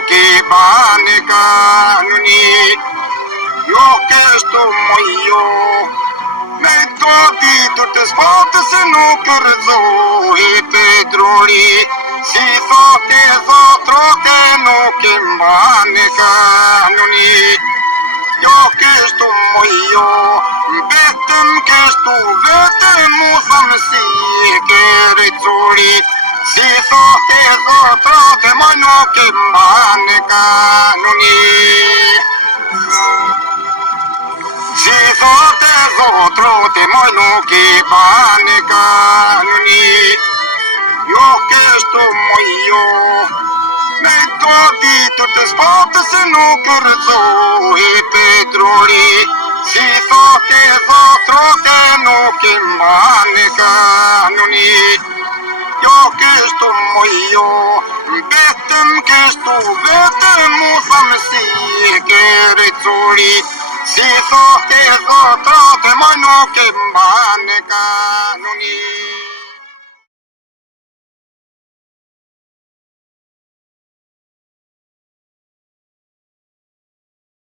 nuk I bani kanuni. Jo kështu moj jo, me to ditur të spatës se nuk rëzohit e druri. Si thote zotrote nuk I bani kanuni. Jo kështu moj jo, vetëm kështu vetëm mu thëmë si kërë curi. Si thote zotrote moj nuk I bani kanuni. Si thote zotrote moj nuk I bani kanuni. Jo kështu moj jo, me to ditur të spatës se nuk rëzohit e druri. Si thote zotrote nuk I bani kanuni. Jo kështu moj jo, vetëm kështu vetëm mu thëmë si kërë curi. Si thote zotrote moj nuk I bani kanuni.